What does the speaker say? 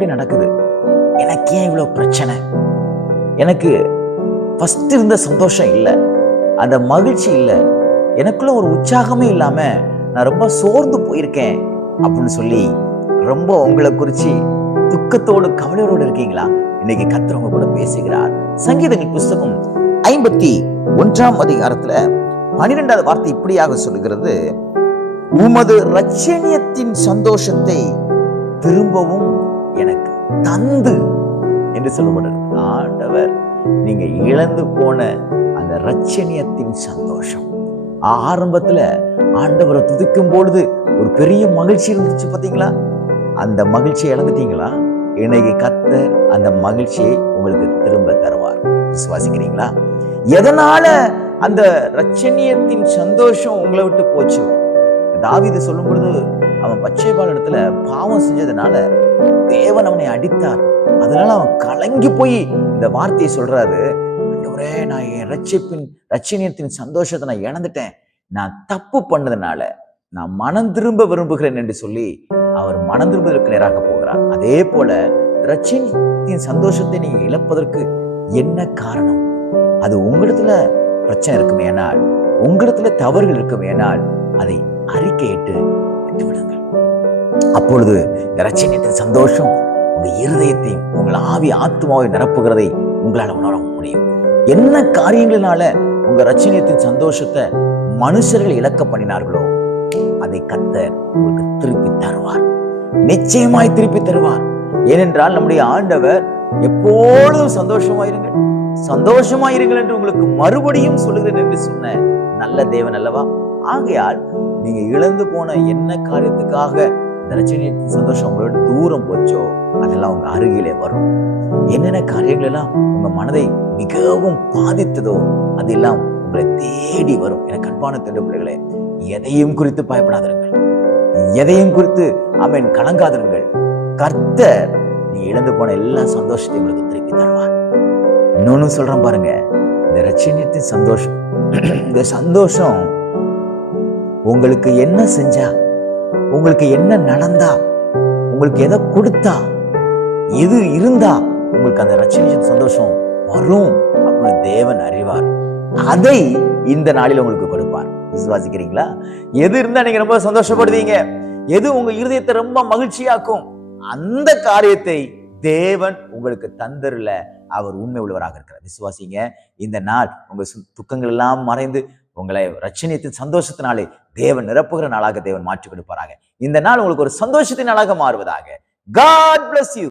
இப்படி நடக்குது? எனக்கு ஏன் இவ்வளவு பிரச்சனை? எனக்கு ஃபர்ஸ்ட் இருந்த சந்தோஷம் இல்லை, அந்த மகிழ்ச்சி இல்லை, எனக்குள்ள ஒரு உற்சாகமே இல்லாம நான் ரொம்ப சோர்ந்து போயிருக்கேன் அப்படின்னு சொல்லி ரொம்ப உங்களை குறிச்சு துக்கத்தோடு கவலையோடு இருக்கீங்களா? இன்னைக்கு கர்த்தர் உங்க கூட பேசுகிறார். சங்கீதங்கள் புஸ்தகம் 51ஆம் அதிகாரத்துல 12வது வார்த்தை இப்படியாக சொல்லுகிறது, உமது இரட்சணியத்தின் சந்தோஷத்தை திரும்பவும் எனக்கு தந்து என்று சொல்லப்படுறது. ஆண்டவர், நீங்க இழந்து போன அந்த இரட்சணியத்தின் சந்தோஷம், ஆரம்பத்துல ஆண்டவரை துதிக்கும் பொழுது ஒரு பெரிய மகிழ்ச்சி இருந்துச்சு பாத்தீங்களா? அந்த மகிழ்ச்சியை இழந்துட்டீங்களா? இன்னைக்கு கர்த்தர் அந்த மகிழ்ச்சியை உங்களுக்கு திரும்ப தருவார். விசுவாசிக்கிறீங்களா? எதனால அந்த இரட்சணியத்தின் சந்தோஷம் உங்களை விட்டு போச்சு? தாவீது சொல்லும் பொழுது, அவன் பச்சைபால் இடத்துல பாவம் செஞ்சதுனால தேவன் அவனை அடித்தார். அதனால அவன் கலங்கி போய் இந்த வார்த்தையை சொல்றாரு, ஆண்டவரே, நான் என் இரட்சணியத்தின் சந்தோஷத்தை நான் இழந்துட்டேன், நான் தப்பு பண்ணதுனால நான் மனம் திரும்ப விரும்புகிறேன் என்று சொல்லி அவர் மனம் திரும்புவதற்கு நேராக போகிறார். அதே போல இரட்சணியத்தின் சந்தோஷத்தை நீங்க இழப்பதற்கு என்ன காரணம்? அது உங்களிடத்துல பிரச்சனை இருக்குமே ஆனால், உங்களிடத்துல தவறுகள் இருக்குமே ஆனால், அதை அறிக்கையிட்டு விட்டுவிடுங்கள். அப்பொழுது இரட்சணியத்தின் சந்தோஷம் உங்க இருதயத்தையும் உங்கள் ஆவி ஆத்மாவை நிரப்புகிறதை உங்களால் உணர முடியும். என்ன காரியங்களினால உங்க இரட்சணியத்தின் சந்தோஷத்தை மனுஷர்கள் இழக்க பண்ணினார்களோ அதை கர்த்தர் உங்களுக்கு திருப்பி தருவார். நிச்சயமாய் திருப்பி தருவார். ஏனென்றால் நம்முடைய ஆண்டவர் எப்பொழுதும் சந்தோஷமாயிருங்கள், சந்தோஷமாயிருங்கள் என்று உங்களுக்கு மறுபடியும் சொல்லுகிறேன் என்று சொன்ன நல்ல தேவன் அல்லவா? ஆகையால் நீங்க இழந்து போன என்ன காரியத்துக்காக இரட்சணியத்தின் சந்தோஷம் உங்களோட தூரம் போச்சோ அதெல்லாம் உங்க அருகிலே வரும். என்னென்ன காரியங்கள் எல்லாம் உங்க மனதை மிகவும் பாதித்ததோ அதெல்லாம் உங்களை தேடி வரும். எனக்கு அன்பான தேட பிள்ளைகளே, எதையும் குறித்து பயப்படாதிருங்கள், எதையும் குறித்து ஆமென் கலங்காதிருங்கள். கர்த்தர் நீ இழந்து போன எல்லா சந்தோஷத்தையும் உங்களுக்கு திருப்பி தருவார். இன்னொன்னு சொல்றேன் பாருங்க, இந்த இரட்சணியத்தின் சந்தோஷம், இந்த சந்தோஷம் உங்களுக்கு என்ன செஞ்சா, உங்களுக்கு என்ன நடந்தா, உங்களுக்கு எதை கொடுத்தா, எது இருந்தா உங்களுக்கு அந்த இரட்சணியத்தின் சந்தோஷம் வரும் அப்படின்னு தேவன் அறிவார். அதை இந்த நாளில் உங்களுக்கு கொடுப்பார். விசுவாசிக்கிறீங்களா? எது இருந்தா நீங்க ரொம்ப சந்தோஷப்படுவீங்க, எது உங்க இருதயத்தை ரொம்ப மகிழ்ச்சியாக்கும், அந்த காரியத்தை தேவன் உங்களுக்கு தந்தருல அவர் உண்மை உள்ளவராக இருக்கிறார். விசுவாசிங்க. இந்த நாள் உங்க துக்கங்கள் எல்லாம் மறைந்து உங்களை இரட்சணியத்தின் சந்தோஷத்தினாலே தேவன் நிரப்புகிற நாளாக தேவன் மாற்றி கொடுப்பாராக. இந்த நாள் உங்களுக்கு ஒரு சந்தோஷத்தின் நாளாக மாறுவதாக. God bless you.